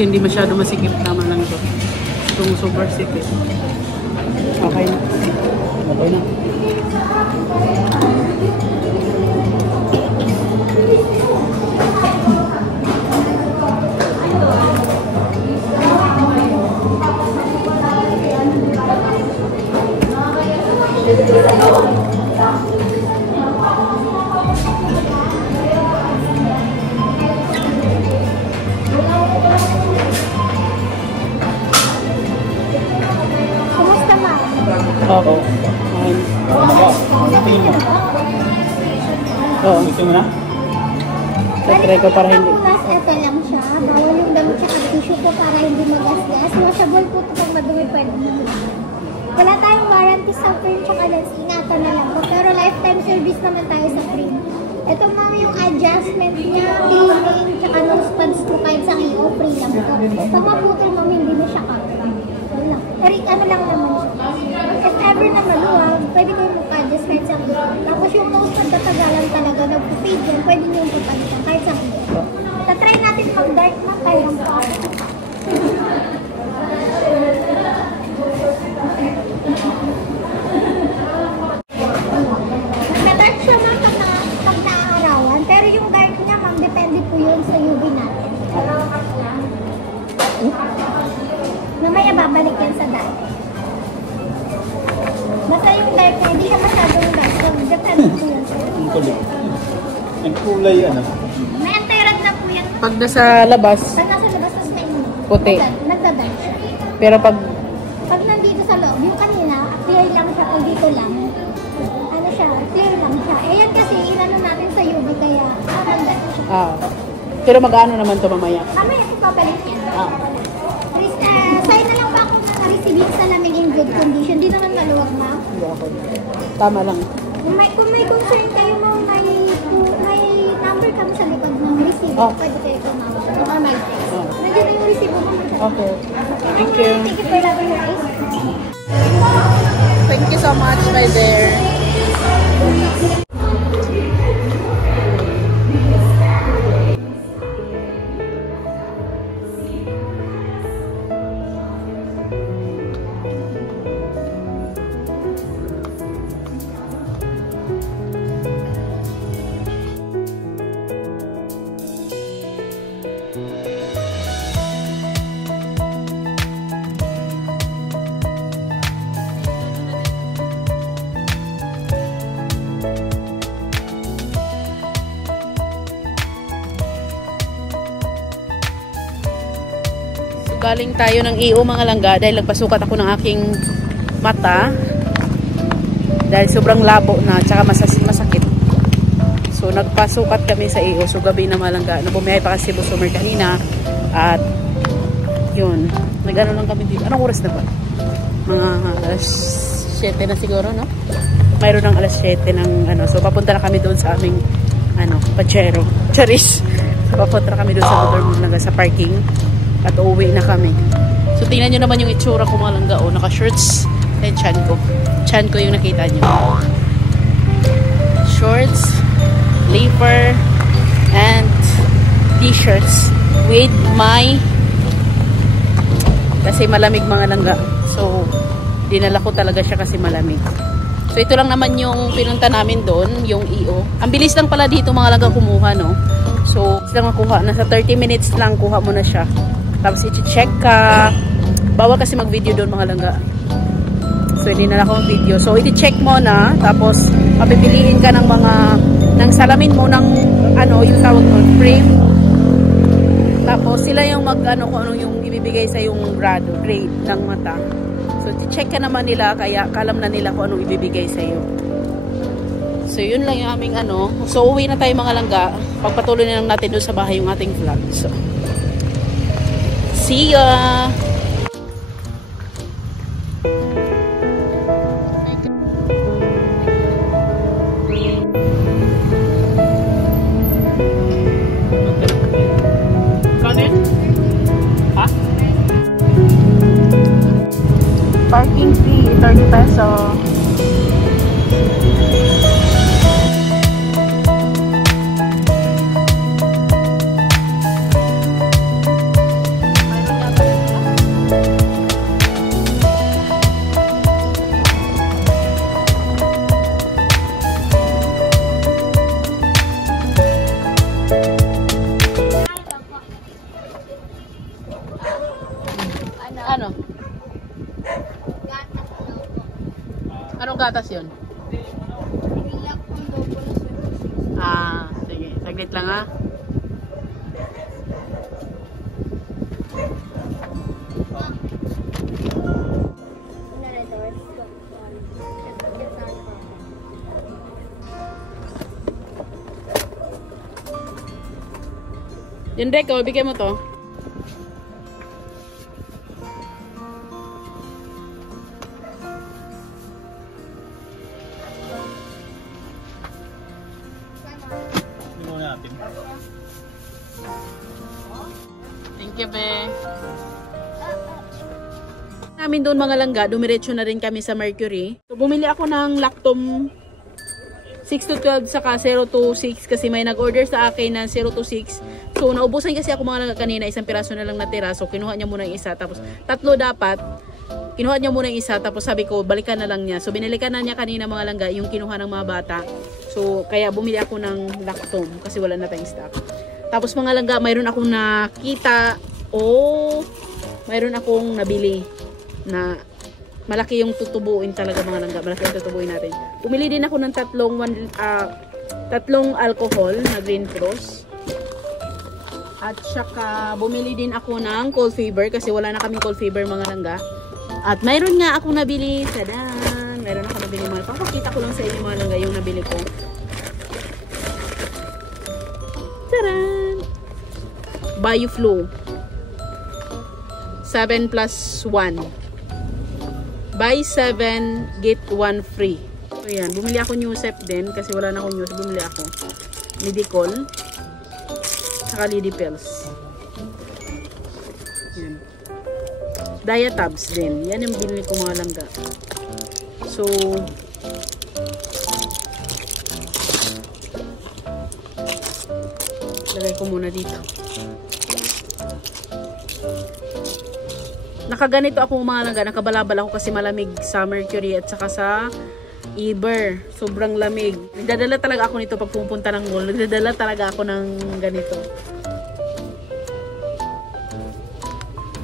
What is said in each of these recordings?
kasi hindi masyado masikip, tama lang ito. Itong super sikip. Okay na. Okay na. Kumusta ma? Oo. Tingin mo. Oo, gusto mo na? Try ko para hindi. Bukas, ito lang siya. Bawal yung damit siya at tissue po para hindi magasgas. Washable po ito pag madumi pwede na. Wala tayong warranty sa frame tsaka lens. Ingatan na lang po. Pero lifetime service naman tayo sa frame. Ito ma'am yung adjustment niya, cleaning, tsaka nose pads po kahit sa iyo, free lang po. Pag maputol ma'am, hindi na siya kapag. Ano lang naman siya. If ever na maluwag, pwede kayo mag-adjust kahit sa iyo. Tapos yung nose pad katagalan talaga, nag-fade yan, pwede nyo yung papalitan kahit sa iyo. Tatry natin mag-dark na kayo ng pa. Nag-dark siya ma'am pag naaarawan, pero yung dark niya ma'am, depende po yun sa UV natin. Mamaya babalik yan sa dark. Basta yung dark niya, hindi siya masyadong dark. So, depende po yun sa UV. Ang kulay ano? May anti-red na po yan. Pag nasa labas, Pag nasa labas, tas may puti. nagda-dark siya. Pero pag Pag nandito sa loob, yung kanina, clear lang siya. Pag dito lang, ano siya, clear lang siya. Eh yan kasi, inano natin sa UV, kaya maganda siya. pero mag-ano naman to mamaya? Mamaya po papalit yan. Sign na lang ba ako na na-receive yung salamin in good condition? Di naman maluwag, ma'am. Tama lang. Kung may concern kayo mo, may number kami sa likod ng receive. Pwede kayo tumawag. Or my text. Nandiyan na yung receive mo. Okay. Thank you. Thank you for loving your eyes. Thank you so much, my dear. Galing tayo ng EO mga langga dahil nagpasukat ako ng aking mata dahil sobrang labo na tsaka masakit. So nagpasukat kami sa EO. So gabi na mga langga. Bumiyahe pa kasi Cebu Summer kanina at yun. Nag-ano lang kami dito. Anong oras na ba? Mga alas 7 na siguro, no? Mayroon ng alas 7 ng ano. So papunta na kami doon sa aming Pachero. Charis. So papunta na kami doon sa motor mga langga sa parking. At uuwi na kami. So, tingnan nyo naman yung itsura ko mga langga. O, naka-shorts. And chan ko. Chan ko yung nakita nyo. Shorts, leaper, and t-shirts with my kasi malamig mga langga. So, dinala ko talaga siya kasi malamig. So, ito lang naman yung pinunta namin doon, yung EO. Ang bilis lang pala dito mga langga kumuha, no? So, silang makuha. Nasa 30 minutes lang kuha mo na siya. Tapos i-check ka. Bawal kasi mag-video doon mga langga. So hindi na ako mag-video. So i-check mo na. Tapos papipiliin ka ng mga ng salamin mo ng yung tawag mo frame. Tapos sila yung mag-ano kung ano yung ibibigay sa yung grade ng mata. So i-check ka naman nila kaya kalam na nila kung anong ibibigay sa iyo. So yun lang yung aming So uwi na tayo mga langga. Pagpatuloy na lang natin doon sa bahay yung ating vlog. So see ya! Kanin? Ha? Parking fee, 30 peso. gatas yun? Relax ang double sir. Ah, sige. Saglit lang ha. Yan, Deco, bigay mo to. Hindi mo natin. Thank you, be. Namin doon mga langga, dumiretso na rin kami sa Mercury. So, bumili ako ng Lactum 6 to 12 saka 0 to 6 kasi may nag-order sa akin ng 0 to 6. So, naubusan kasi ako mga langga kanina, isang piraso na lang natira. So, kinuha niya muna yung isa. Tapos, tatlo dapat. Kinuha niya muna yung isa. Tapos, sabi ko, balikan na lang niya. So, binalikan na niya kanina mga langga yung kinuha ng mga bata. So, kaya bumili ako ng Lactum kasi wala na tayong stock. Tapos, mga langga, mayroon akong nakita. Mayroon akong nabili na malaki yung tutubuin talaga mga langga. Malaki yung tutubuin natin. Bumili din ako ng tatlong alcohol na Green Cross. At saka bumili din ako ng cold fiber kasi wala na kaming cold fiber mga langga. At mayroon nga akong nabili. Tadan! Mayroon ako nabili mga. Papakita ko lang sa inyo mga langga yung nabili ko. Taran! BioFlow 7+1. Buy 7, get 1 free. So yan, bumili ako Newsep din kasi wala na akong Newsep. Bumili ako Lidicol saka Lidipels. Yan. Diatabs din. Yan yung binili ko mga langga. So lagay ko muna dito. Nakaganito ako mga langga, nakabalabal ako kasi malamig sa Mercury at saka sa Eber. Sobrang lamig. Nagdadala talaga ako nito pag pupunta ng mall. Nagdadala talaga ako ng ganito.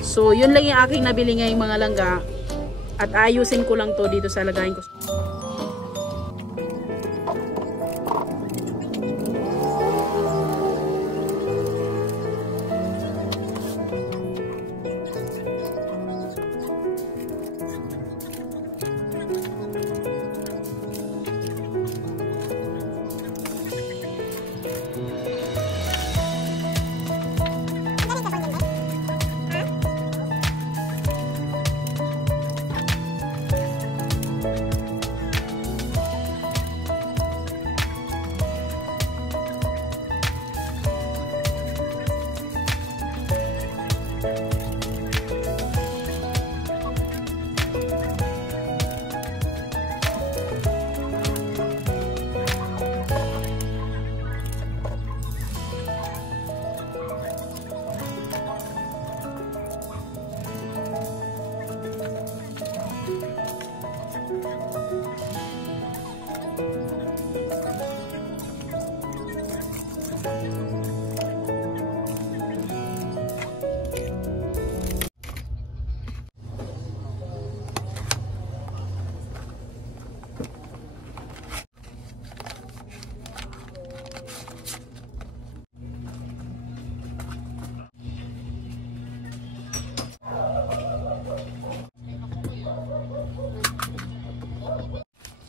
So, yun lang yung aking nabili ngayong mga langga. At ayusin ko lang to dito sa lagayin ko.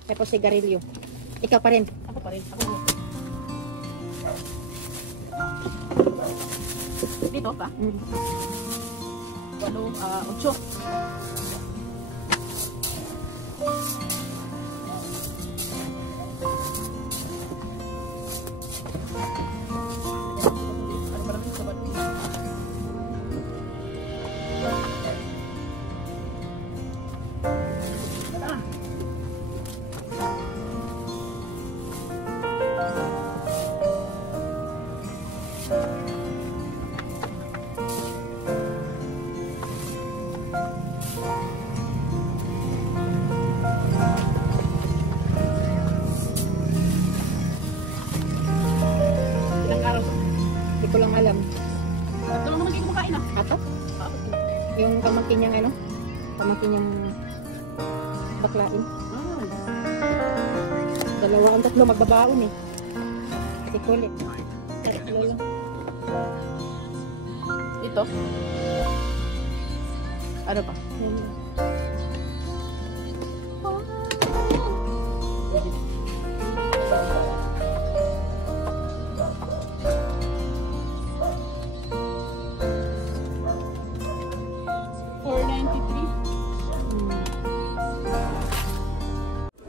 Tapos sigarilyo. Ikaw pa rin. Ako pa rin. Ako pa. Dito pa? 8. Ilang araw? Hindi ko lang alam. Ito lang naman kayo kumakain ah. Ato? Yung pamangkin niyang ano? Pamangkin niyang baklain. Ah. Dalawa ang tatlo magbabaon eh. Si kulit. Tatlo lang. Ito. Ano pa?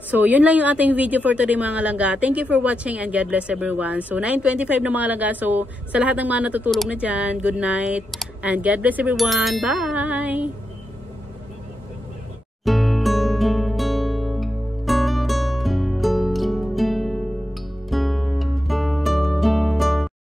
So, yun lang yung ating video for today mga langga. Thank you for watching and God bless everyone. So, 9:25 na mga langga. So, sa lahat ng mga natutulog na dyan, good night and God bless everyone. Bye!